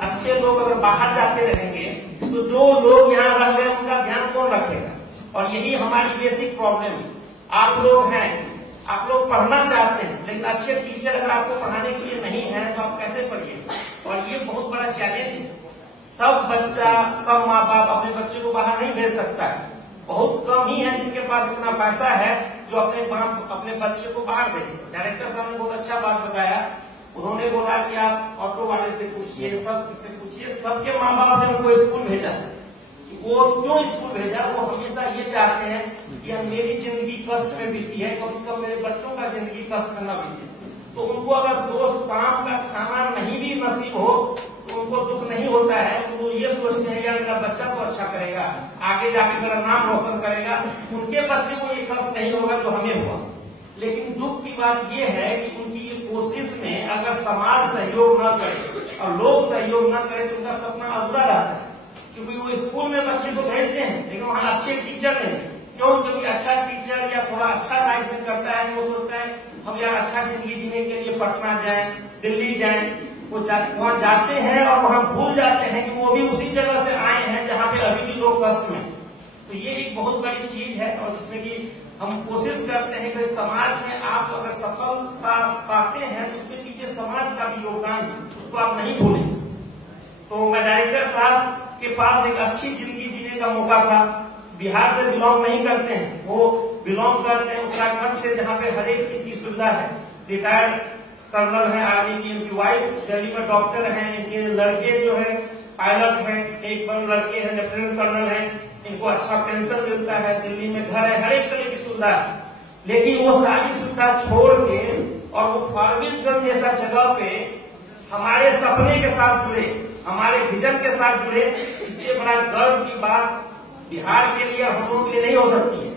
अच्छे लोग अगर बाहर जाते रहेंगे तो जो लोग यहाँ रह गए उनका ध्यान कौन रखेगा? और यही हमारी बेसिक प्रॉब्लम है। आप लोग हैं, आप लोग पढ़ना चाहते हैं, लेकिन अच्छे टीचर अगर आपको पढ़ाने के लिए नहीं है तो आप कैसे पढ़िए? और ये बहुत बड़ा चैलेंज है। सब बच्चा, सब माँ बाप अपने बच्चे को बाहर नहीं भेज सकता है। बहुत कम ही है जिनके पास इतना पैसा है जो अपने बच्चे को बाहर भेजे। डायरेक्टर साहब ने बहुत अच्छा बात बताया। उन्होंने बोला कि आप ऑटो वाले से पूछिए, सबसे पूछिए, सबके माँ बाप ने उनको स्कूल भेजा। वो क्यों स्कूल भेजा? वो हमेशा ये चाहते हैं कि मेरी जिंदगी कष्ट में बीती है, कम से कम मेरे बच्चों का जिंदगी कष्ट में न बीते। तो उनको अगर रोज शाम का खाना नहीं भी नसीब हो तो उनको दुख नहीं होता है। तो वो ये सोचते हैं यार मेरा बच्चा तो अच्छा करेगा, आगे जाके मेरा नाम रोशन करेगा, उनके बच्चे को ये कष्ट नहीं होगा जो हमें हुआ। लेकिन दुख की बात ये है कि उनकी ये कोशिश में अगर समाज सहयोग न करे और लोग सहयोग न करे तो उनका सपना अधूरा रहता है। क्योंकि वो स्कूल में बच्चे को भेजते हैं लेकिन वहाँ अच्छे टीचर नहीं। क्यों? क्योंकि अच्छा टीचर या थोड़ा अच्छा लाइफ में करता है, वो सोचता है हम यार अच्छा जिंदगी जीने के लिए पटना जाएं, दिल्ली जाएं। वो वहाँ जाते हैं और वहाँ भूल जाते हैं कि वो भी उसी जगह से आए हैं जहाँ पे अभी भी लोग कष्ट में। तो ये एक बहुत बड़ी चीज है और इसमें कि हम कोशिश करते हैं कि समाज में आप अगर सफलता पाते हैं तो उसके पीछे समाज का भी योगदान है, उसको आप नहीं भूलें। तो मैं डायरेक्टर साहब के पास एक अच्छी जिंदगी जीने का मौका था। बिहार से बिलोंग नहीं करते हैं, वो बिलोंग करते हैं उत्तराखंड से, जहाँ पे हर एक चीज की सुविधा है। रिटायर्ड कर्नल है आर्मी की, इनकी वाइफ दिल्ली में डॉक्टर हैं, इनके लड़के जो है पायलट हैं, एक बार लड़के हैं लेफ्टिनेंट कर्नल हैं, इनको अच्छा पेंशन मिलता है, दिल्ली में घर है, हर एक तरह की सुविधा है। लेकिन वो सारी सुविधा छोड़ के और वो फारबिसगंज जैसा जगह पे हमारे सपने के साथ जुड़े, हमारे विजन के साथ जुड़े। इससे बड़ा गर्व की बात बिहार के लिए हम लोगों के लिए नहीं हो सकती है।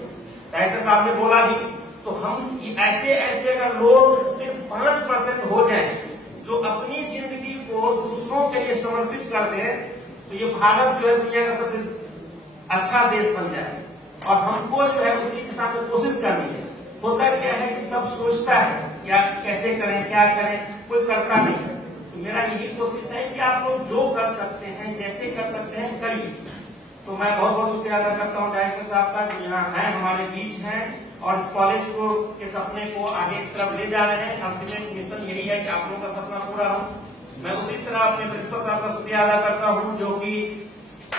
डायरेक्टर साहब ने बोला भी, तो हम ऐसे ऐसे अगर लोग सिर्फ 5% हो जाए जो अपनी जिंदगी को दूसरों के लिए समर्पित कर दे तो ये भारत जो है दुनिया का सबसे अच्छा देश बन जाए। और हमको जो है उसी दिशा में कोशिश करनी है। होता क्या है कि सब सोचता है या कैसे करें, क्या करें, कोई करता नहीं। तो मेरा यही कोशिश है कि आप लोग जो कर सकते हैं, जैसे कर सकते हैं, करिए। तो मैं बहुत बहुत शुक्रिया अदा करता हूँ डायरेक्टर साहब का जो यहाँ हैं, हमारे बीच हैं और इस कॉलेज को के सपने को आगे की तरफ ले जा रहे हैं। अल्टीमेट मिशन यही है कि आप लोगों का सपना पूरा हो। मैं उसी तरह अपने प्रिंसिपल साहब का शुक्रिया अदा करता हूँ जो कि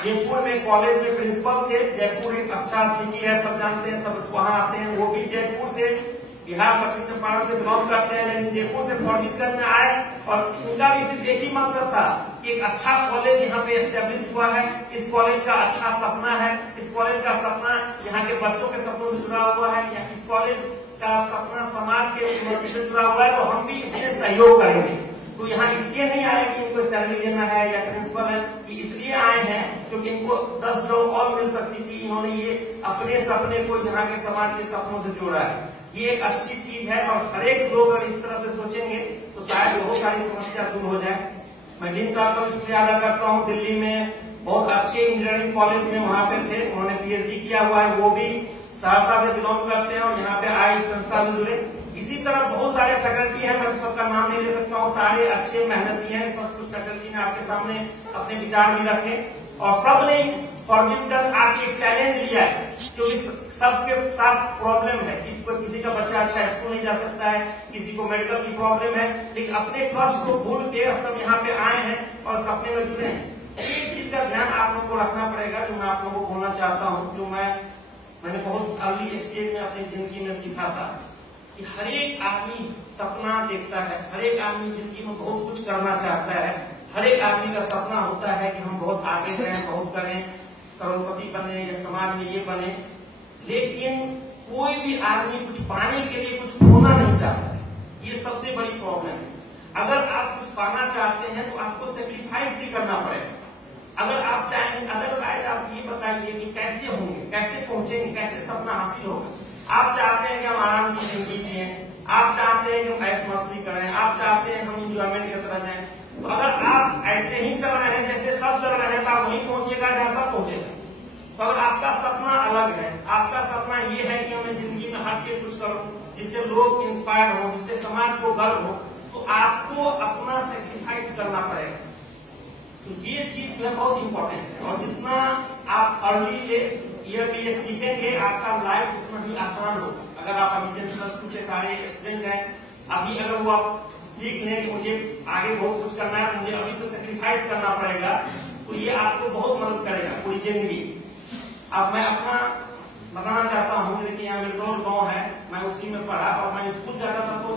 जयपुर में कॉलेज में प्रिंसिपल थे। जयपुर एक अच्छा सिटी है, सब जानते हैं, सब वहाँ आते हैं। वो भी जयपुर से, बिहार पश्चिम चंपारण से बिलोंग करते हैं, लेकिन जयपुर से फारबिसगंज में आए और उनका भी सिर्फ एक ही मकसद था कि एक अच्छा कॉलेज यहाँ पे एस्टेब्लिश हुआ है, इस कॉलेज का अच्छा सपना है, इस कॉलेज का सपना यहाँ के बच्चों के सपनों से जुड़ा हुआ है, इस कॉलेज का सपना समाज के उन्नति से जुड़ा हुआ है, तो हम भी इसमें सहयोग करेंगे। तो यहाँ इसलिए नहीं आए कि इनको सैलरी देना है या प्रिंसिपल है, कि इसलिए आए हैं क्योंकि इनको 10 जॉब और मिल सकती थी। इन्होंने ये अपने सपने को यहाँ के समाज के सपनों से जोड़ा है। ये एक अच्छी चीज है और हर एक लोग अगर इस तरह से सोचेंगे तो शायद बहुत सारी समस्या दूर हो जाए। मैं डीन साहब का भी शुक्रिया अदा करता हूँ। दिल्ली में बहुत अच्छे इंजीनियरिंग कॉलेज में वहाँ पे थे, उन्होंने PhD किया हुआ है, वो भी सहरसा से बिलोंग करते हैं और यहाँ पे आए इस संस्था में जुड़े। इसी तरह बहुत सारे फैकल्टी हैं, मैं सबका नाम नहीं ले सकता हूँ, सारे अच्छे मेहनती हैं। सब कुछ फैकल्टी ने आपके सामने अपने विचार भी रखे और सब ने फारबिसगंज आके एक चैलेंज लिया है क्योंकि सबके साथ प्रॉब्लम है। किसी का बच्चा अच्छा स्कूल नहीं जा सकता है, किसी को मेडिकल की प्रॉब्लम है, लेकिन अपने कष्ट को भूल के सब यहाँ पे आए हैं और सपने में जुड़े हैं। एक चीज का ध्यान आप लोगों को रखना पड़ेगा जो मैं आप लोगों को बोलना चाहता हूँ, जो मैंने बहुत अर्ली स्टेज में अपनी जिंदगी में सीखा था कि हर एक आदमी सपना देखता है, हर एक आदमी जिंदगी में बहुत कुछ करना चाहता है, हर एक आदमी का सपना होता है कि हम बहुत आगे रहें, बहुत करें, करोड़पति बने या समाज में ये बने। लेकिन कोई भी आदमी कुछ पाने के लिए कुछ खोना नहीं चाहता है। ये सबसे बड़ी प्रॉब्लम है। अगर आप कुछ पाना चाहते हैं तो आपको सेक्रीफाइस भी करना पड़ेगा। अगर आप चाहेंगे, अदरवाइज आप ये बताइए कि कैसे होंगे, कैसे पहुंचेंगे, कैसे सपना हासिल होगा। आप चाहते हैं कि हम आराम की जिंदगी जिए, आप चाहते हैं कि हम ऐश मस्ती करें, आप चाहते हैं हम इंजॉयमेंट की तरह जाएं। तो अगर आप ऐसे ही चल रहे हैं जैसे सब चल रहे हैं तो आप वहीं पहुंचिएगा जहां सब पहुंचेगा। तो अगर आपका सपना अलग है, आपका सपना ये है कि हमें जिंदगी में हट के कुछ करो जिससे लोग इंस्पायर हो, जिससे समाज को गर्व हो, तो आपको अपना सेक्रीफाइस करना पड़ेगा। तो ये चीज जो है बहुत इंपॉर्टेंट है, और जितना आप अर्ली ईयर में ये सीखेंगे आपका लाइफ उतना ही आसान होगा। अगर आप अभी 10+2 के सारे स्टूडेंट हैं, अभी अगर वो आप सीख लें कि मुझे आगे बहुत कुछ करना है, मुझे अभी से सेक्रीफाइस करना पड़ेगा, तो ये आपको बहुत मदद करेगा पूरी जिंदगी। अब मैं अपना बताना चाहता हूँ कि देखिए यहाँ मिर्दौल गाँव है, मैं उसी में पढ़ा, और मैं स्कूल जाता था तो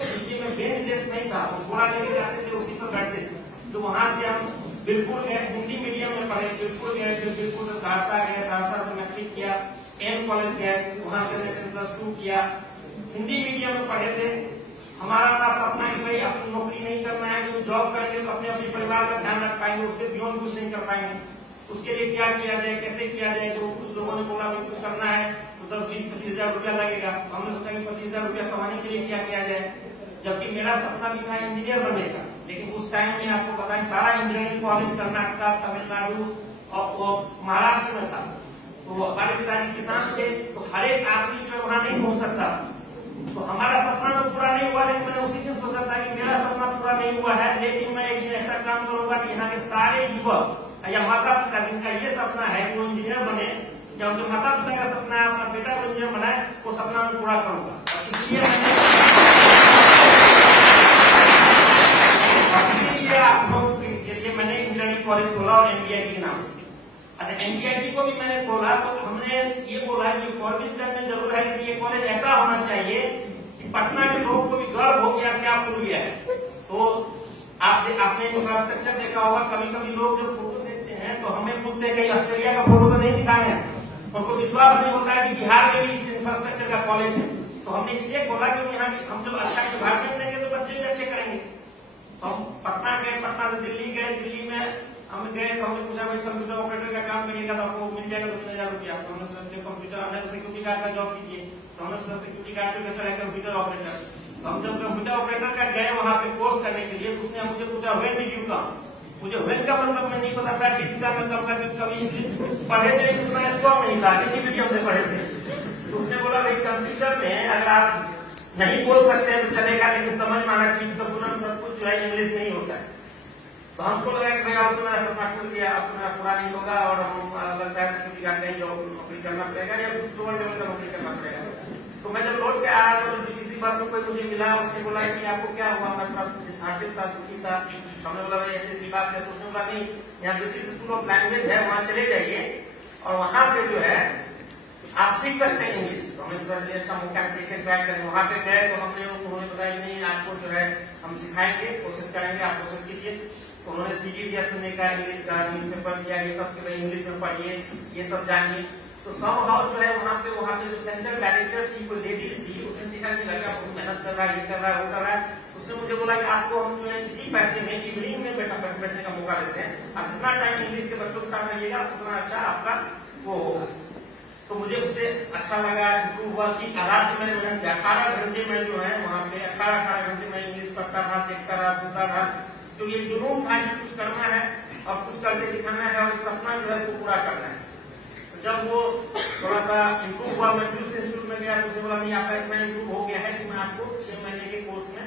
नीचे में बेंच डेस्क नहीं था, तो घोड़ा लेके जाते थे, उसी पर बैठते थे। तो वहां से हम बिल्कुल गए, हिंदी मीडियम में पढ़े, बिल्कुल गए, फिर बिल्कुल से सहरसा गए, सहरसा से मैट्रिक किया, एम कॉलेज गए, वहां से मैं 10+2 किया, हिंदी मीडियम में पढ़े थे। हमारा था सपना कि भाई अपनी नौकरी नहीं करना है, जो जॉब करेंगे तो अपने अपने परिवार का ध्यान रख पाएंगे, उसके बियॉन्ड कुछ नहीं कर पाएंगे। उसके लिए क्या किया जाए, कैसे किया जाए, तो कुछ लोगों ने बोला भाई कुछ करना है तो 10-20-25 हजार रुपया लगेगा। हमने सोचा कि 25 हजार रुपया कमाने के लिए क्या किया जाए, जबकि मेरा सपना भी था इंजीनियर बनने का। लेकिन उस टाइम में आपको पता है सारा इंजीनियरिंग कॉलेज कर्नाटक, तमिलनाडु और महाराष्ट्र में था। तो हमारे पिताजी किसान थे, तो हर एक आदमी जो है वहां नहीं पहुंच सकता। तो हमारा सपना तो पूरा नहीं हुआ, लेकिन मैंने उसी दिन सोचा था कि मेरा सपना पूरा नहीं हुआ है, लेकिन मैं एक दिन ऐसा काम करूंगा कि यहाँ के सारे युवक या माता पिता जिनका ये सपना है कि वो इंजीनियर बने, या उनके माता पिता का सपना है अपना बेटा को इंजीनियर बनाए, वो सपना मैं पूरा करूंगा। इसलिए आप लोगों के लिए मैंने इंजीनियरिंग कॉलेज खोला, और MBIT के नाम से। अच्छा, MBIT को भी मैंने खोला तो हमने ये बोला कि कॉलेज में जरूर है, लेकिन ये कॉलेज ऐसा होना चाहिए कि पटना के लोगों को भी गर्व हो गया क्या खुल गया है। तो आपने इंफ्रास्ट्रक्चर देखा होगा, कभी कभी लोग जब फोटो देखते हैं तो हमें पूछते हैं कहीं ऑस्ट्रेलिया का फोटो तो नहीं दिखाए हैं, उनको विश्वास नहीं होता है कि बिहार में भी इस इंफ्रास्ट्रक्चर का कॉलेज है। तो हमने इसलिए खोला क्योंकि यहाँ हम जब अच्छा भाषण देंगे तो बच्चे भी अच्छे करेंगे। तो हम पटना गए, पटना से दिल्ली गए, दिल्ली में हम गए तो हमने पूछा भाई कंप्यूटर ऑपरेटर का काम करिएगा तो आपको मिल जाएगा 2-3 हजार रुपया। तो हमने सोचा कंप्यूटर, हमने सिक्योरिटी गार्ड का जॉब कीजिए, तो हमने सोचा सिक्योरिटी गार्ड से बेहतर है कंप्यूटर ऑपरेटर। तो हम जब कंप्यूटर ऑपरेटर का गए वहां पे कोर्स करने के लिए, तो उसने मुझे पूछा व्हेन डिड यू कम। मुझे व्हेन का मतलब मैं नहीं पता था, टिपिकल में कब का, कभी इंग्लिश पढ़े थे लेकिन उतना स्ट्रॉन्ग नहीं था, हिंदी मीडियम से पढ़े थे। तो उसने बोला भाई कंप्यूटर में अगर आप नहीं बोल सकते हैं तो चलेगा, लेकिन समझ में आना चाहिए, कंप्यूटर में सब कुछ जो है इंग्लिश नहीं होता है। तो हमको लगा कि भाई अब तो मेरा सपना टूट गया, अब तो मेरा पूरा नहीं होगा, और हम लगता है सिक्योरिटी गार्ड नहीं जॉब नौकरी करना पड़ेगा या कुछ लोअर लेवल का नौकरी करना पड़ेगा। तो मैं जब लौट के आया तो किसी बात में कोई मुझे मिला, उसने बोला कि आपको क्या हुआ, मैं थोड़ा डिसहार्टेड था, दुखी था। हमने बोला भाई ऐसी बात है, तो उसने बोला नहीं, यहाँ ब्रिटिश स्कूल ऑफ लैंग्वेज है, वहाँ चले जाइए और वहाँ पे जो है आप सीख सकते हैं इंग्लिश। तो हमने सोचा अच्छा मौका देखे ट्राई करें। वहाँ पे गए तो उन्होंने बताया नहीं आपको जो है हम सिखाएंगे, कोशिश करेंगे, आप कोशिश कीजिए। तो उन्होंने सीखी दिया सुनने का, इंग्लिश का, न्यूज़पेपर दिया, ये सब के इंग्लिश में पढ़िए, ये सब जानिए। तो समहाउ जो है वहाँ पे जो सेंट्रल डायरेक्टर थी, कोई लेडीज थी, उसने देखा कि लड़का बहुत मेहनत कर रहा है, ये कर रहा है, वो कर रहा है। उसने मुझे बोला कि आपको हम जो है इसी पैसे में इवनिंग में बैठने का मौका देते हैं, आप जितना टाइम इंग्लिश के बच्चों के साथ रहिएगा उतना अच्छा आपका वो होगा। तो मुझे उससे अच्छा लगा, इम्प्रूव हुआ कि रात में मैंने 18 घंटे में जो है वहाँ पे 18 घंटे में इंग्लिश पढ़ता था, देखता रहा, सुनता था। तो ये जुनून था कि कुछ करना है और कुछ करके दिखाना है, और सपना जो है वो पूरा करना है। तो जब वो थोड़ा सा इम्प्रूव हुआ, मैं फिर इंस्टीट्यूट में गया, मुझे बोला नहीं आपका इतना इम्प्रूव हो गया है कि मैं आपको 6 महीने के कोर्स में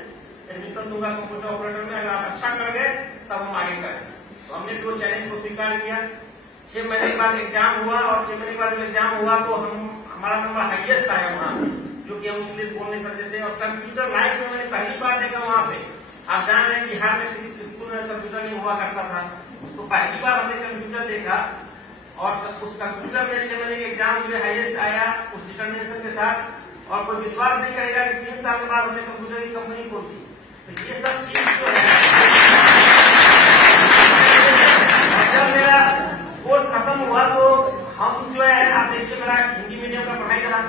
एडमिशन दूंगा कंप्यूटर ऑपरेटर में, अगर आप अच्छा कर गए तब हम आगे करें। तो हमने जो चैलेंज को स्वीकार किया। 6 महीने के बाद एग्जाम हुआ, और 6 महीने के बाद एग्जाम हुआ तो हमारा नंबर हाईएस्ट आया वहाँ, जो कि हम इंग्लिश बोल नहीं सकते थे। और कंप्यूटर लाइफ में मैंने पहली बार देखा वहाँ पे। आप जान रहे हैं बिहार में किसी स्कूल में कंप्यूटर नहीं हुआ करता था, तो पहली बार हमने कंप्यूटर देखा। और उस कंप्यूटर में 6 महीने के एग्जाम में हाईएस्ट आया उस डिटर्मिनेशन के साथ। और कोई विश्वास नहीं करेगा कि 3 साल के बाद हमने कंप्यूटर की कंपनी खोल दी। तो ये सब चीज जो है, जब मेरा कोर्स खत्म हुआ तो हम जो है, आप देखिए मेरा हिंदी मीडियम का पढ़ाई रहा,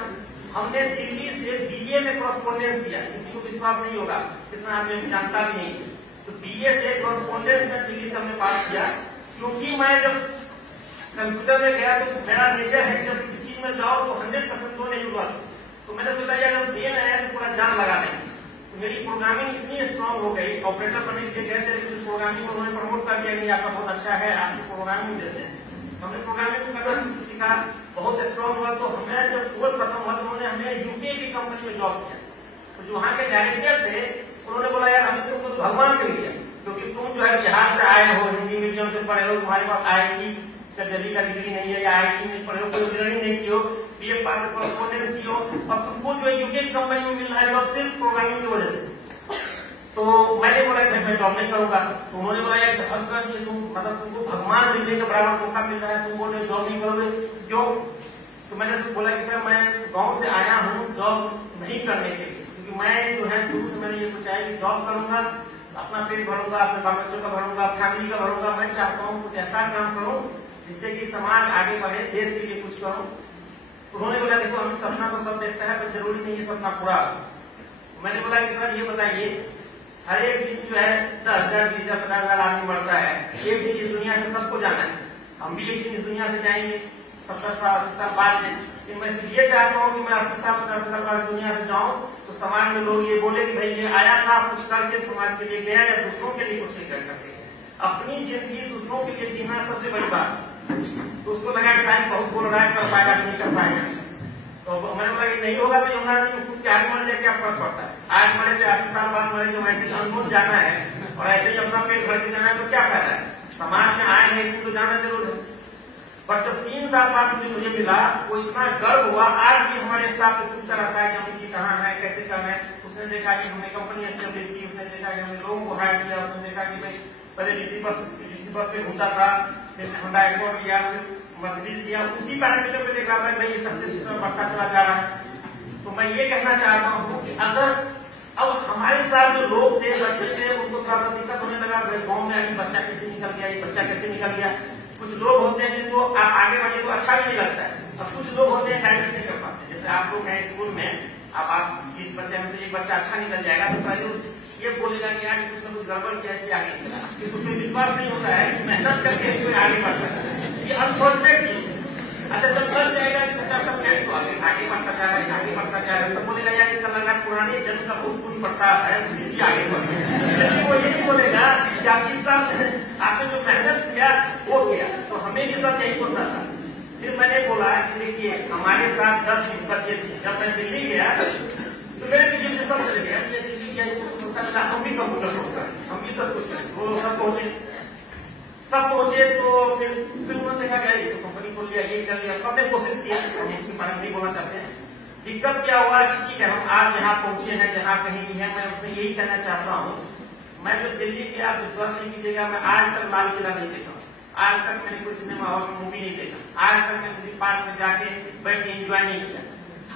हमने दिल्ली से BA में कॉरेस्पॉन्डेंस किया। किसी को विश्वास नहीं होगा, कितना आदमी जानता भी नहीं। तो BA से कॉरेस्पॉन्डेंस में दिल्ली से हमने पास किया, क्योंकि मैं जब कंप्यूटर में गया तो मेरा नेचर है कि जब किसी चीज में जाओ तो 100% तो नहीं हुआ। तो मैंने सोचा अगर देन है तो पूरा जान लगा देंगे। तो मेरी प्रोग्रामिंग इतनी स्ट्रॉन्ग हो गई, ऑपरेटर बनने के लिए गए थे, लेकिन प्रोग्रामिंग को उन्होंने प्रमोट कर दिया कि आपका बहुत अच्छा है, आपको प्रोग्रामिंग देते हैं। हमने प्रोग्रामिंग करना सीखा, बहुत स्ट्रॉन्ग हुआ। तो हमें जब कोर्स खत्म हुआ तो उन्होंने हमें यूके की कंपनी में जॉब किया। तो जो वहाँ के डायरेक्टर थे उन्होंने बोला यार हमने तुमको भगवान कर लिया, क्योंकि तुम जो है बिहार से आए हो, हिंदी मीडियम से पढ़े हो, तुम्हारे पास IIT का दिल्ली का डिग्री नहीं है, या IIT में पढ़े हो, कोई इंजीनियरिंग नहीं की हो, BA पास कॉरेस्पॉन्डेंस की हो, और तुमको जो है यूके कंपनी में मिल रहा है जॉब सिर्फ प्रोग्रामिंग की वजह से। तो मैंने बोला कि मैं जॉब नहीं करूंगा। तो उन्होंने बोला यार हस्बैंड जी तुम मतलब तुमको भगवान मिलने का बराबर मौका मिल रहा है, तुम बोल रहे जॉब नहीं करोगे क्यों? तो मैंने बोला कि सर मैं गांव से आया हूँ जॉब नहीं करने के लिए, क्योंकि मैं जो है शुरू से मैंने ये सोचा है कि जॉब करूंगा, अपना पेट भरूंगा, अपने बाल बच्चों का भरूंगा, फैमिली का भरूंगा। मैं चाहता हूँ कुछ ऐसा काम करूँ जिससे कि समाज आगे बढ़े, देश के लिए कुछ करूँ। उन्होंने बोला देखो हम सपना को सब देखता है, पर जरूरी नहीं है सपना पूरा। मैंने बोला कि सर ये बताइए, हर एक दिन जो है 10,000, 20,000, 50,000 आदमी मरता है, एक दिन इस दुनिया से सबको जाना है, हम भी एक दिन इस दुनिया से जाएंगे 70 साल 80 साल बाद से। लेकिन मैं सिर्फ ये चाहता हूँ कि मैं 80 साल 50 साल बाद दुनिया से जाऊँ तो समाज में लोग ये बोले कि भाई ये आया था कुछ करके समाज के लिए गया, या दूसरों के लिए कुछ नहीं कर सकते। अपनी जिंदगी दूसरों के लिए जीना सबसे बड़ी बात। तो उसको लगा कि शायद बहुत बोल रहा है पर फायदा नहीं कर पाएंगे। तो मैंने बोला कि नहीं होगा तो यमुना नदी में खुद के आगे मर जाए क्या फर्क पड़ता है, आज मरे चाहे 80 साल बाद मरे, जो ऐसे ही अनमोल जाना है और ऐसे ही अपना पेट भर के जाना है तो क्या फायदा है। समाज में आए हैं तो जाना जरूर है। पर जब 3 साल बाद मुझे मिला वो इतना गर्व हुआ। आज भी हमारे स्टाफ से पूछता रहता है कि अमित जी कहाँ है, कैसे कर रहे हैं। उसने देखा कि हमने कंपनी एस्टेब्लिश की, उसने देखा कि हमने लोगों को हायर किया, उसने देखा कि भाई पहले डीसी बस पे घूमता था, फिर होंडा एक्कॉर्ड लिया, मर्सिडीज लिया, उसी पैरामीटर पे देख रहा था भाई ये सबसे बढ़ता चला जा रहा है। तो मैं ये कहना चाहता हूँ कि अगर अब हमारे साथ जो लोग थे, बच्चे थे, उनको थोड़ा सा दिक्कत होने लगा, गाँव में आगे बच्चा कैसे निकल गया, ये बच्चा कैसे निकल गया। कुछ लोग होते हैं जिनको आप आगे बढ़िए तो अच्छा भी नहीं लगता है, और कुछ लोग होते हैं डाइजेस्ट नहीं कर पाते। जैसे आप लोग हैं स्कूल में, आप 20 बच्चे में से एक बच्चा अच्छा निकल जाएगा तो पहले ये बोलेगा कि यार कुछ ना कुछ गड़बड़ किया है आगे निकला, कि उसमें विश्वास नहीं होता है कि मेहनत करके कोई आगे बढ़ता है। ये अनफॉर्चुनेट चीज। अच्छा जब बच जाएगा कि बच्चा सब तो आगे बढ़ता जा रहा है, आगे बढ़ता जा रहा है, तो बोलेगा यार इसका लगा पुराने जन्म का बहुत खून पड़ता है, उसी से आगे बढ़े। लेकिन वो ये नहीं बोलेगा कि आप इस साल आपने जो मेहनत किया वो किया। तो हमें भी सब यही होता था। फिर मैंने बोला कि देखिए हमारे साथ 10-20 बच्चे थे, जब मैं दिल्ली गया तो मेरे पीछे सब चले गया, ये दिल्ली गया हम भी कंप्यूटर कोर्स करें, हम भी सब कुछ करें। वो सब पहुंचे तो फिर उन्होंने देखा गया ये तो कंपनी खोल लिया, ये कर लिया, सबने कोशिश की, हम उसके बारे में नहीं बोलना चाहते हैं। दिक्कत क्या हुआ कि ठीक है हम आज यहाँ पहुंचे हैं जहाँ कहीं भी है, मैं उसमें यही कहना चाहता हूँ, मैं जब दिल्ली गया आप विश्वास नहीं कीजिएगा, मैं आज तक लाल किला नहीं देखा, आज तक मैंने कोई सिनेमा हॉल में मूवी नहीं देखा, आज तक मैं किसी पार्क में जाके बैठ के एंजॉय नहीं किया।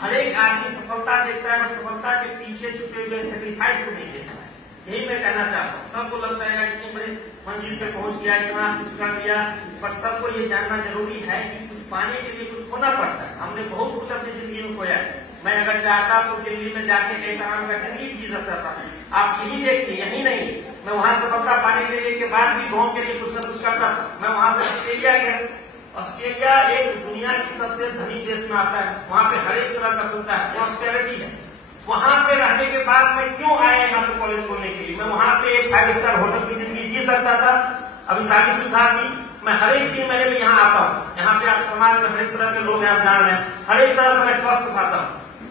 हर एक आदमी सफलता देखता है, मैं सफलता के पीछे छुपे हुए सेक्रीफाइस को नहीं देखा। यही मैं कहना चाहता हूँ। सबको लगता है इतने बड़े मंजिल पे पहुंच गया, इतना कुछ कर दिया, पर सबको ये जानना जरूरी है कि कुछ पाने के लिए कुछ खोना पड़ता है। हमने बहुत कुछ अपनी जिंदगी में खोया है। मैं अगर चाहता तो दिल्ली में जाके ऐसा नाम का जिंदगी जी सकता था। आप यही देखिए, यही नहीं, मैं वहां सफलता पाने के लिए के बाद भी गाँव के लिए कुछ न कुछ करता था। मैं वहां से ऑस्ट्रेलिया गया, ऑस्ट्रेलिया एक दुनिया की सबसे धनी देश में आता है, वहां पे हर एक तरह का सुविधा है, प्रॉस्पेरिटी है। वहां पे रहने के बाद मैं क्यों आया यहाँ पे कॉलेज खोलने के लिए? मैं वहां पे एक 5 स्टार होटल की जिंदगी जी सकता था, अभी सारी सुविधा थी। मैं हर एक दिन मैंने भी यहाँ आता हूँ, यहाँ पे आप समाज में हर एक तरह के लोग हैं, आप जान रहे हैं, हर एक तरह का मैं कष्ट उठाता हूँ,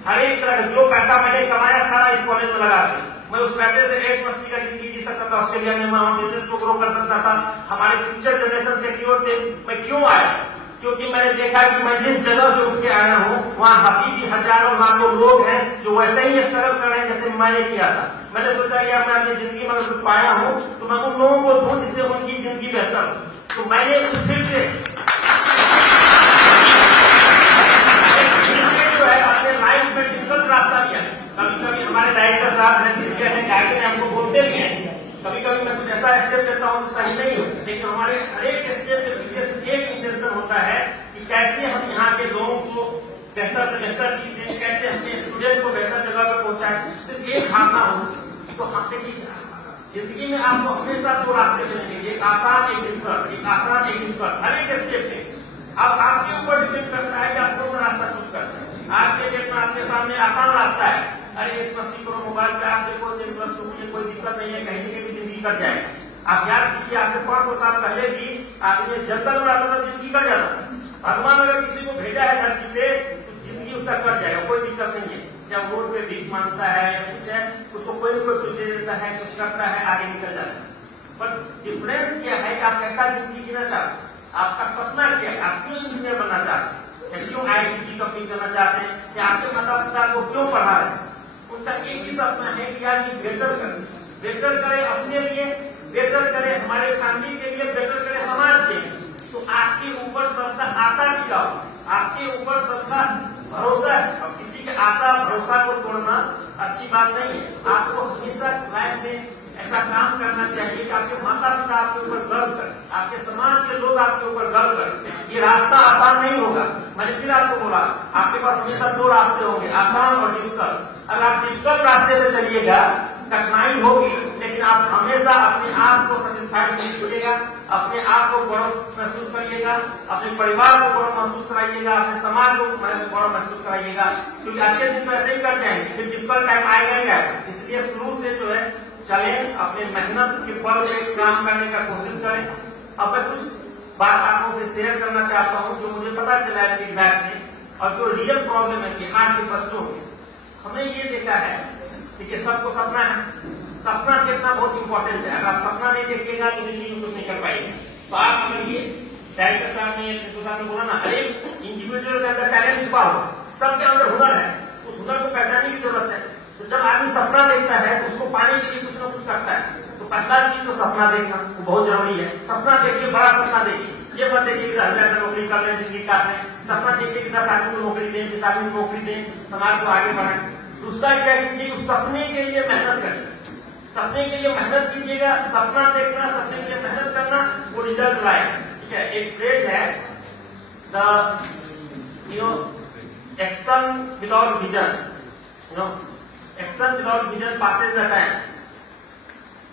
हर एक तरह का जो पैसा मैंने कमाया सारा इस कॉलेज में लगा के मैं उस पैसे से ऐश मस्ती का जिंदगी जी सकता था। ऑस्ट्रेलिया में मैं बिजनेस को ग्रो कर सकता था, हमारे फ्यूचर जनरेशन सिक्योर थे। मैं क्यों आया? क्योंकि मैंने देखा कि मैं जिस जगह से उठ के आया हूँ वहाँ अभी भी हजारों लाखों लोग हैं जो वैसे ही स्ट्रगल कर रहे हैं जैसे मैंने किया था। मैंने सोचा कि मैं अपनी जिंदगी में अगर कुछ पाया हूँ तो मैं उन लोगों को दूं जिससे उनकी जिंदगी बेहतर हो। तो मैंने फिर से जो है अपने लाइफ में डिफिकल्ट रास्ता किया। कभी कभी हमारे डायरेक्टर साहब गाइड हमको बोलते भी हैं, कभी कभी मैं कुछ ऐसा स्टेप लेता हूँ तो सही नहीं हो, लेकिन हमारे हर एक स्टेप के पीछे से एक इंटेंशन होता है कि कैसे हम यहाँ के लोगों को बेहतर से बेहतर चीज दें, कैसे अपने स्टूडेंट को बेहतर जगह पे पहुंचाएं। सिर्फ एक भावना हो तो हम देखिए जिंदगी में आपको हमेशा 2 रास्ते मिलेंगे, एक आसान एक डिफिकल्ट, एक आसान एक डिफिकल्ट, हर एक स्टेप पे। अब आपके ऊपर डिपेंड करता है कि आप कौन सा रास्ता चूज करते हैं। आज के डेट में आपके सामने आसान रास्ता है, अरे इस मस्ती करो, मोबाइल पे आप देखो, कोई दिक्कत नहीं है, कहीं ना कहीं जिंदगी कट जाएगा। आप याद कीजिए आपसे 500 साल पहले भी आदमी जंगल में रहता था, जिंदगी कट जाता था। भगवान अगर किसी को भेजा है धरती पे तो जिंदगी उसका कट जाएगा, कोई दिक्कत नहीं है। चाहे रोड पे भीख मांगता है या कुछ है, उसको कोई ना कोई कुछ दे देता है, कुछ करता है, आगे निकल जाता है। बट डिफरेंस क्या है कि आप कैसा जिंदगी जीना चाहते हैं, आपका सपना क्या है, आप क्यों इंजीनियर बनना चाहते हैं, या क्यों IIT की कंप्लीट करना चाहते हैं, या आपके माता पिता को क्यों पढ़ा रहे हैं। उनका एक ही सपना है कि यार ये बेटर करे अपने लिए, बेटर करे हमारे फैमिली के लिए, बेटर करे समाज के लिए। तो आपके ऊपर सबका आशा टिका हो, आपके ऊपर सबका भरोसा है। और किसी के आशा भरोसा को तोड़ना अच्छी बात नहीं है। आपको हमेशा लाइफ में ऐसा काम करना चाहिए कि आपके माता पिता आपके ऊपर गर्व करें, आपके समाज के लोग आपके ऊपर गर्व करें। ये रास्ता आसान नहीं होगा, मैंने फिर आपको बोला, आपके पास हमेशा दो रास्ते होंगे, आसान और डिफिकल्ट। अगर आप डिफिकल्ट रास्ते पे चलिएगा, कठिनाई होगी, लेकिन आप हमेशा अपने आप को सेटिस्फाइड नहीं कीजिएगा, अपने आप को गौरव महसूस करिएगा, अपने परिवार को गौरव महसूस कराइएगा, अपने समाज को गौरव महसूस कराइएगा, क्योंकि अच्छे चीज ऐसे ही कर जाएंगे, फिर डिफिकल्ट टाइम आएगा ही आएगा। इसलिए शुरू से जो है चले, अपने मेहनत के बल पे काम करने का कोशिश करें। अब मैं कुछ बात आपको से शेयर करना चाहता हूँ जो मुझे पता चला है फीडबैक से, और जो रियल प्रॉब्लम है बिहार के बच्चों में। हमने ये देखा है, देखिए सबको सपना है, सपना देखना बहुत इंपॉर्टेंट है। अगर आप सपना नहीं देखिएगा तो जिंदगी में कुछ नहीं कर पाएंगे। तो आप समझिए, डायरेक्टर साहब ने बोला ना, हर एक इंडिविजुअल के अंदर टैलेंट छिपा हो, सबके अंदर हुनर है, उस हुनर को पहचानने की जरूरत है। तो जब आदमी सपना देखता है तो उसको पाने के लिए कुछ ना कुछ करता है। तो पहला चीज तो सपना देखना बहुत जरूरी है। सपना देखिए, बड़ा सपना देखिए, ये मत देखिए 10,000 का नौकरी कर लें, जिंदगी काट लें। सपना देखिए कि 10 आदमी को नौकरी दें, 20 आदमी को नौकरी दें, समाज को आगे बढ़ाएं। दूसरा क्या कीजिए, उस सपने के लिए मेहनत करिए, सपने के लिए मेहनत कीजिएगा। सपना देखना, सपने के लिए मेहनत करना, वो रिजल्ट लाएगा। ठीक है, एक फ्रेज है, action without vision, action without vision passes the time.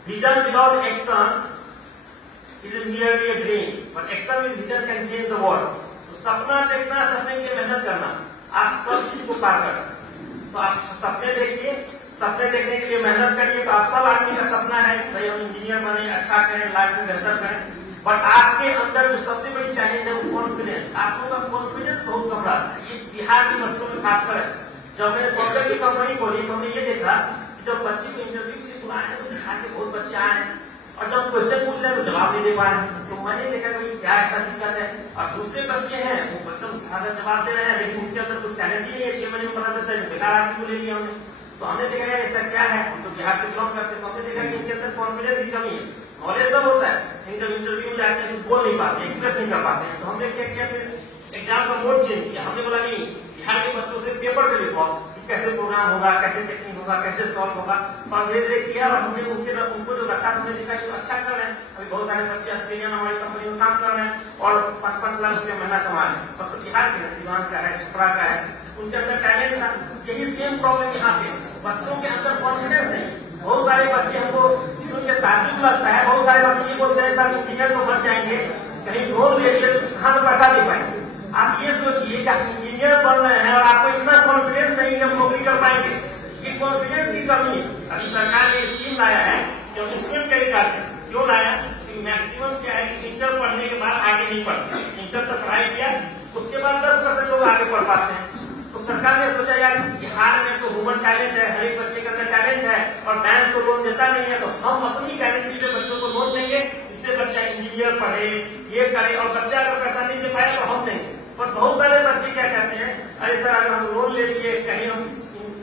Vision without action is merely a dream, but action with vision can change the world. तो सपना देखना, सपने के लिए मेहनत करना, आप सब चीज को पार कर सकते हैं। तो आप सपने देखिए, सपने देखने के लिए मेहनत करिए। तो आप सब आदमी का सपना है भाई हम इंजीनियर बने, अच्छा करें, लाइफ में बेहतर करें। बट आपके अंदर जो सबसे बड़ी चैलेंज है वो कॉन्फिडेंस। आप लोगों का कॉन्फिडेंस बहुत कम रहा है, ये बिहार के बच्चों में खासकर है। जब मैंने सॉफ्टवेयर की कंपनी खोली तो हमने ये देखा कि जब बच्चे को इंटरव्यू के लिए बुलाए हैं तो बिहार के बहुत बच्चे आए हैं, और जब क्वेश्चन पूछ रहे हैं तो जवाब नहीं दे पा रहे हैं। तो मैंने देखा कि क्या ऐसा दिक्कत है। और दूसरे बच्चे हैं वो मतलब जवाब दे रहे हैं, लेकिन उनके अंदर कुछ टैलेंट ही नहीं है। 6 महीने में पता चलता है बेकार आदमी को ले लिया हमने। तो हमने देखा यार ऐसा क्या है, हम तो बिहार के बिलोंग करते हैं। तो हमने देखा कि इनके अंदर कॉन्फिडेंस की कमी है। नॉलेज सब होता है, लेकिन जब इंटरव्यू में जाते हैं कुछ बोल नहीं पाते, एक्सप्रेस नहीं कर पाते हैं। तो हमने क्या किया, फिर एग्जाम का मोड चेंज किया। हमने बोला नहीं, बिहार के बच्चों से पेपर पे लिखो कैसे प्रोग्राम होगा, कैसे टेक्निक होगा, कैसे सॉल्व होगा। और धीरे धीरे किया, और हमने उनको जो रखा हमने देखा कि अच्छा कर रहे हैं। अभी बहुत सारे बच्चे ऑस्ट्रेलिया में हमारी कंपनी में काम कर रहे हैं और 5-5 लाख रुपया महीना कमा रहे हैं। बस बिहार के सीवान का है, छपरा का है, उनके अंदर टैलेंट था। यही सेम प्रॉब्लम यहाँ पे, बच्चों के अंदर कॉन्फिडेंस नहीं। बहुत सारे बच्चे हमको सुन के ताज्जुब लगता है, बहुत सारे बच्चे ये बोलते हैं सर इंजीनियर तो बन जाएंगे, कहीं लोन ले लिए तो कहाँ से पैसा दे पाएंगे। आप ये सोचिए कि आप इंजीनियर बन रहे हैं और आपको इतना कॉन्फिडेंस नहीं कि हम नौकरी कर पाएंगे। ये कॉन्फिडेंस की कमी है। अभी सरकार ने स्कीम लाया है कि हम स्टूडेंट क्रेडिट कार्ड है। क्यों लाया, क्योंकि मैक्सिमम क्या है कि इंटर पढ़ने के बाद आगे नहीं पढ़ते, इंटर तक पढ़ाई किया उसके बाद 10% लोग आगे पढ़ पाते हैं। तो सरकार ने सोचा यार बिहार में तो ह्यूमन टैलेंट है, हर एक बच्चे के अंदर टैलेंट है, और बैंक तो लोन देता नहीं है, तो हम अपनी गारंटी पे बच्चों को लोन देंगे, इससे बच्चा इंजीनियर पढ़े, ये करे। और बच्चा अगर पैसा नहीं दे पाए तो हम देंगे। पर बहुत सारे बच्चे क्या कहते हैं, अरे सर अगर हम लोन ले लिए, कहीं हम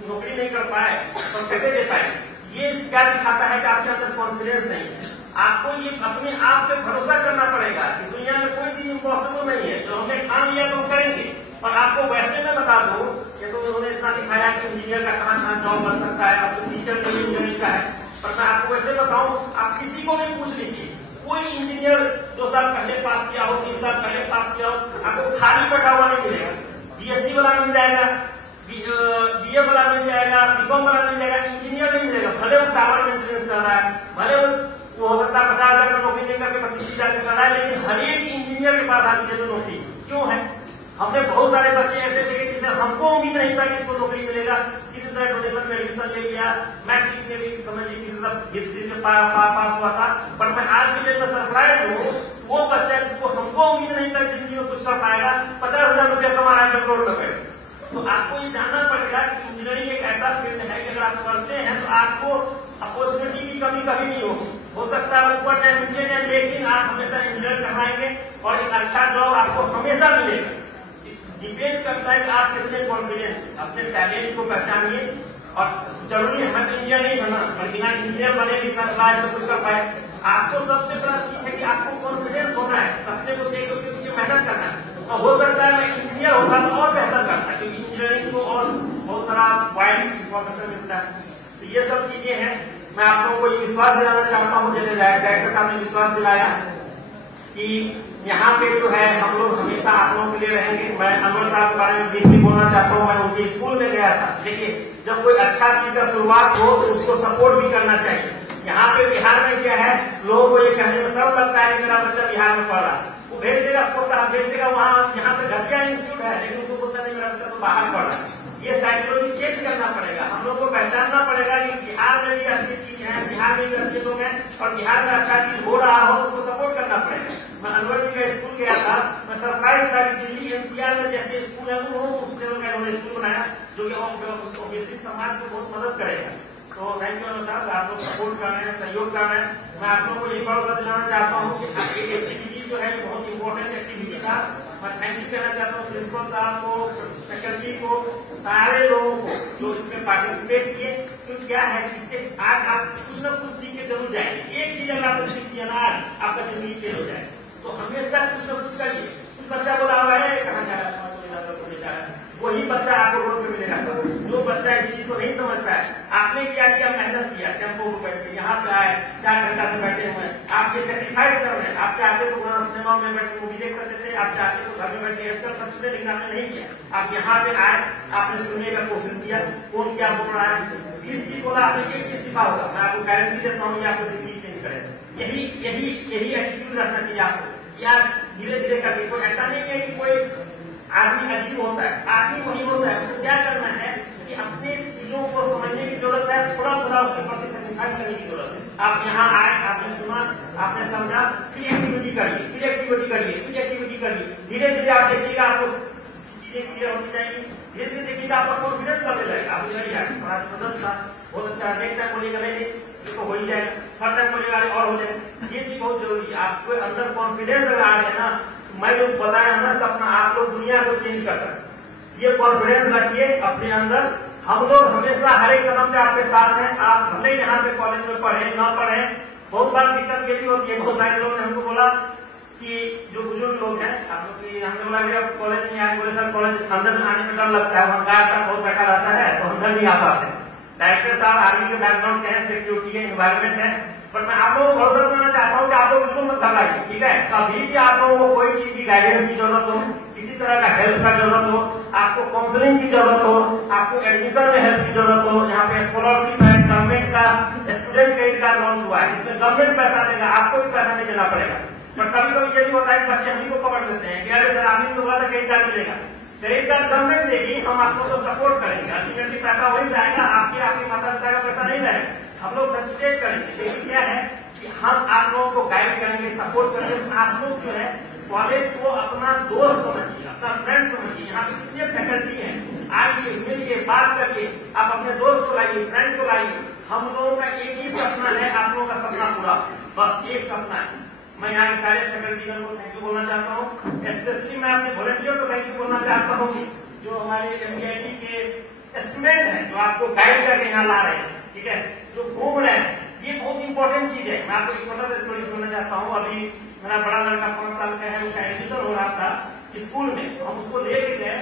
नौकरी नहीं कर पाए तो कैसे दे पाए। ये क्या दिखाता है कि आपके अंदर कॉन्फिडेंस नहीं है। आपको ये अपने आप पे भरोसा करना पड़ेगा कि दुनिया में कोई चीज इम्पॉसिबल नहीं है। जो हमने ठान लिया तो हम करेंगे। और आपको वैसे में बता दूं, ये तो उन्होंने इतना दिखाया कि इंजीनियर का कहाँ जॉब बन सकता है, अब तो टीचर भी इंजीनियरिंग का है। पर मैं आपको वैसे बताऊं, आप किसी को भी पूछ लीजिए, कोई इंजीनियर 2 साल पहले पास किया हो, 3 साल पहले पास किया हो, आपको खाली बैठा हुआ नहीं मिलेगा। बीएससी वाला मिल जाएगा, बीए वाला मिल जाएगा, बीकॉम वाला मिल जाएगा, इंजीनियर नहीं मिलेगा। भले वो टावर मेंटेनेंस कर रहा है, भले वो हो सकता है 50,000 का नौकरी नहीं करके 25,000 कर रहा है, लेकिन हर एक इंजीनियर के पास आज की नौकरी क्यों है। हमने बहुत सारे बच्चे ऐसे देखे जिसे हमको उम्मीद नहीं था कि इसको नौकरी मिलेगा, किसी तरह डोनेशन में एडमिशन ले लिया, मैट्रिक में भी समझिए किसी तरह हिस्ट्री से पास हुआ था। पर मैं आज की डेट में सरप्राइज हूँ, वो बच्चा जिसको हमको उम्मीद नहीं था जिंदगी में कुछ कर पाएगा, 50,000 रुपया कमा रहा है पेट्रोल में। तो आपको ये जानना पड़ेगा कि इंजीनियरिंग एक ऐसा फील्ड है कि अगर आप करते हैं तो आपको अपॉर्चुनिटी की कमी कभी नहीं होगी। हो सकता है ऊपर या नीचे जाए, लेकिन आप हमेशा इंजीनियर कहलाएंगे और एक अच्छा जॉब आपको हमेशा मिलेगा। डिपेंड करता है कि आप कितने कॉन्फिडेंट, अपने टैलेंट को पहचानिए। और जरूरी है मैं तो इंजीनियर नहीं बना, पर बिना इंजीनियर बने भी लाइफ में कुछ कर पाए। आपको सबसे बड़ा चीज है कि आपको कॉन्फिडेंस होना है, सपने को देख उसके पीछे मेहनत करना है। और हो सकता है मैं इंजीनियर होता तो और बेहतर करता, क्योंकि इंजीनियरिंग को और बहुत सारा वाइड इंफॉर्मेशन मिलता है। तो ये सब चीजें हैं। मैं आप लोगों को ये विश्वास दिलाना चाहता हूँ, जैसे डायरेक्टर साहब ने विश्वास दिलाया कि यहाँ पे जो है हम लोग हमेशा आप लोगों के लिए रहेंगे। मैं अनवर साहब के बारे में भी बोलना चाहता हूँ। मैं उनके स्कूल में गया था। देखिए, जब कोई अच्छा चीज का शुरुआत हो तो उसको सपोर्ट भी करना चाहिए। यहाँ पे बिहार में क्या है, लोगों को ये कहने में सब लगता है कि मेरा बच्चा बिहार में पढ़ रहा है, वो भेज देगा फोटो, भेज देगा वहाँ, यहाँ से घटिया इंस्टीट्यूट है, लेकिन उसको बोलता नहीं मेरा बच्चा तो बाहर पढ़ रहा है। ये साइकोलॉजी चेंज करना पड़ेगा। हम लोग को पहचानना पड़ेगा कि बिहार में भी अच्छी चीज है, बिहार में भी अच्छे लोग हैं, और बिहार में अच्छा चीज हो रहा हो उसको सपोर्ट करना पड़ेगा। मैं अनवर जी का स्कूल गया था, मैं सरप्राइज था कि दिल्ली एनसीआर में जैसे स्कूल है उन्होंने स्कूल बनाया, जो कि समाज को बहुत मदद करेगा। तो थैंक यू अनवर साहब, आप लोग सपोर्ट कर रहे हैं, सहयोग कर रहे हैं। मैं आप लोगों को यही भरोसा दिलाना चाहता हूँ कि आपकी एक्टिविटी जो है बहुत इंपॉर्टेंट एक्टिविटी था। मैं थैंक यू कहना चाहता हूँ प्रिंसिपल साहब को, फैकल्टी को, सारे लोगों को जो इसमें पार्टिसिपेट किए। क्योंकि क्या है कि इससे आज आप कुछ न कुछ सीख के जरूर जाएंगे। एक चीज अगर आपने सीख किया ना, आपका जिंदगी चेंज हो जाए। तो हमेशा कुछ न कुछ करिए। कुछ बच्चा बोला हुआ है कहाँ जा रहा है, वही बच्चा आपको रोड पे मिलेगा। तो जो बच्चा इस चीज को नहीं समझता है, आपने क्या किया, मेहनत किया, टेम्पो में बैठ के यहाँ पे आए, 4 घंटा से बैठे हुए हैं, आप ये सेक्रीफाइस कर रहे हैं। आप चाहते तो सिनेमा में बैठ के मूवी देख सकते थे, आप चाहते तो घर में बैठ के कर सकते थे, लेकिन आपने नहीं किया। आप यहाँ पे आए, आपने सुनने का कोशिश किया, कौन क्या बोल रहा है, किस चीज बोला, आपने एक चीज सीखा होगा। मैं आपको गारंटी देता हूँ, आपको जिंदगी चेंज करेगा। यही एटीट्यूड रखना चाहिए आपको। यार धीरे धीरे करके, कोई ऐसा नहीं है कि कोई आदमी अजीब होता है, आदमी वही होता है। तो क्या करना है कि अपने चीजों को समझने की जरूरत है, थोड़ा थोड़ा उसके प्रति सेक्रीफाइस करने की जरूरत है। आप यहाँ आए, आपने सुना, आपने समझा, फिर एक्टिविटी करिए, फिर एक्टिविटी करिए, फिर एक्टिविटी करिए। धीरे धीरे आप देखिएगा आपको चीजें क्लियर होती जाएगी। धीरे धीरे देखिएगा आपका कॉन्फिडेंस बढ़ने लगेगा। आप बड़ा जबरदस्त था, बहुत अच्छा, नेक्स्ट टाइम बोलिएगा नहीं ये तो हो ही जाएगा, थर्ड टाइम बोलिएगा और हो जाएगा। ये चीज बहुत जरूरी है। आपको अंदर कॉन्फिडेंस अगर आ जाए ना, मैं जो बताया ना सपना, आप लोग दुनिया को चेंज कर सकते। ये कॉन्फिडेंस रखिए अपने अंदर। हम लोग हमेशा हर एक कदम पे आपके साथ हैं। आप भले यहाँ पे कॉलेज में पढ़े ना पढ़े, बहुत बार दिक्कत ये भी होती है। बहुत सारे लोग ने हमको बोला कि जो बुजुर्ग लोग हैं, आप लोग की हमने बोला भैया कॉलेज नहीं आए, बोले सर कॉलेज अंदर में आने में डर लगता है, वहाँ गार्ड का बहुत बैठा रहता है तो अंदर नहीं आ पाते। डायरेक्टर साहब आर्मी के बैकग्राउंड के हैं, सिक्योरिटी है, एनवायरमेंट है, पर मैं आप लोगों को भरोसा देना चाहता हूँ कि आप लोग बिल्कुल मत घबराइए, ठीक है। कभी भी आप लोगों को कोई चीज की गाइडेंस की जरूरत हो, किसी तरह का हेल्प का जरूरत हो, आपको काउंसलिंग की जरूरत हो, आपको एडमिशन में हेल्प की जरूरत हो, यहाँ पे स्कॉलरशिप है, गवर्नमेंट का स्टूडेंट क्रेडिट कार्ड लॉन्च हुआ है, इसमें गवर्नमेंट पैसा देगा, आपको भी पैसा नहीं देना पड़ेगा। पर कभी कभी ये भी होता है कि बच्चे हम ही को पकड़ देते हैं कि अरे सर आपने तो बोला था क्रेडिट कार्ड मिलेगा। क्रेडिट कार्ड गवर्नमेंट देगी, हम आपको तो सपोर्ट करेंगे, अल्टीमेटली पैसा वही जाएगा, आपके माता पिता का पैसा नहीं जाएगा। हम लोग फैसिलिटेट करेंगे, लेकिन क्या है कि हम आप लोगों को गाइड करेंगे, सपोर्ट करेंगे। आप लोग जो है कॉलेज को अपना दोस्त समझिए, अपना फ्रेंड समझिए। यहाँ पे जितने फैकल्टी हैं, आइए, मिलिए, बात करिए, आप अपने दोस्त को लाइए, फ्रेंड को लाइए। हम लोगों का एक ही सपना है, आप लोगों का सपना पूरा, बस एक सपना है। मैं यहाँ के सारे फैकल्टी को थैंक यू बोलना चाहता हूँ। स्पेशली मैं अपने वॉलंटियर को थैंक यू बोलना चाहता हूँ, जो हमारे MBIT के स्टूडेंट हैं, जो आपको गाइड करके यहाँ ला रहे हैं, ठीक है, जो घूम रहे हैं। ये बहुत इंपॉर्टेंट चीज है। मैं आपको एक छोटा सा स्टोरी सुनाना चाहता हूँ। अभी मेरा बड़ा लड़का 5 साल का है, उसका एडमिशन हो रहा था स्कूल में, हम उसको लेके गए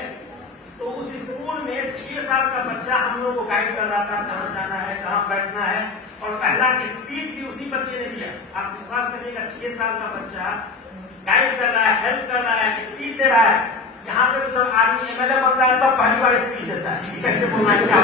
तो उस स्कूल में 6 साल का बच्चा हम लोग को गाइड कर रहा था, कहाँ जाना है, कहाँ बैठना है, और पहला स्पीच भी उसी बच्चे ने दिया। आप विश्वास करिएगा, 6 साल का बच्चा गाइड कर रहा है, हेल्प कर रहा है, स्पीच दे रहा है। यहाँ पे तो जब आदमी MLA बनता है तब पहली बार स्पीच देता है, कैसे बोलना है क्या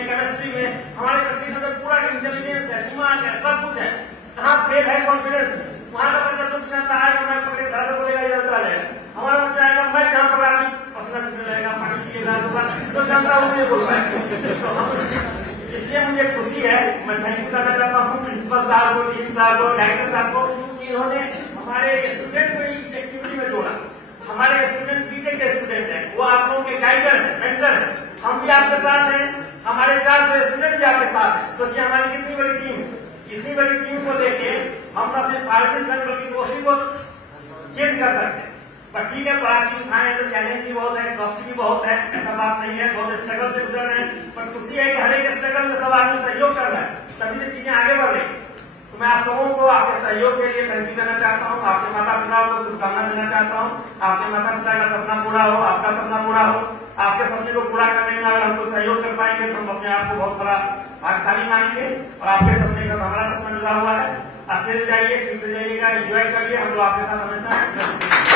केमिस्ट्री में। हमारे बच्चे के पूरा इंटेलिजेंस है, दिमाग है, सब कुछ है। कहाँ फेल है कॉन्फिडेंस, वहाँ का बच्चा कुछ कहता है मैं पकड़े घर बोलेगा इधर चला जाएगा। हमारा बच्चा आएगा, मैं जहाँ पकड़ा पसीना छूटने लगेगा, पानी पिएगा, तो जानता हूँ नहीं बोल पाएगा। इसलिए मुझे खुशी है, मैं थैंक यू करना चाहता हूँ प्रिंसिपल साहब को, डीन साहब को, डायरेक्टर साहब को कि इन्होंने हमारे स्टूडेंट को इस एक्टिविटी में जोड़ा। हमारे स्टूडेंट बीटेक के स्टूडेंट हैं, वो आप लोगों के गाइडर हैं, मेंटर हैं। हम भी आपके साथ हैं, हमारे 400 स्टूडेंट भी आपके साथ हैं। सोचिए हमारी कितनी बड़ी टीम है। इतनी बड़ी टीम को लेके हम न सिर्फ पार्टिसिपेंट बल्कि कोशिश को चेंज कर सकते हैं। पर ठीक है, पराची उठाए तो चैलेंज भी बहुत है, कॉस्ट भी बहुत है, ऐसा बात नहीं है, बहुत स्ट्रगल से गुजर रहे हैं। पर खुशी है कि हर एक स्ट्रगल में सब आदमी सहयोग कर रहा है, तभी तो चीजें आगे बढ़ रही। तो मैं आप सबों को आपके सहयोग के लिए थैंक यू देना चाहता हूँ। आपके माता पिता को शुभकामना देना चाहता हूँ। आपके माता पिता का सपना पूरा हो, आपका सपना पूरा हो। आपके सपने को पूरा करने में अगर हमको सहयोग कर पाएंगे तो हम अपने आप को बहुत बड़ा भाग्यशाली मानेंगे। और आपके सपने का हमारा सपना जुड़ा हुआ है। अच्छे से जाइए, ठीक से जाइएगा, एंजॉय करिए, हम लोग आपके साथ हमेशा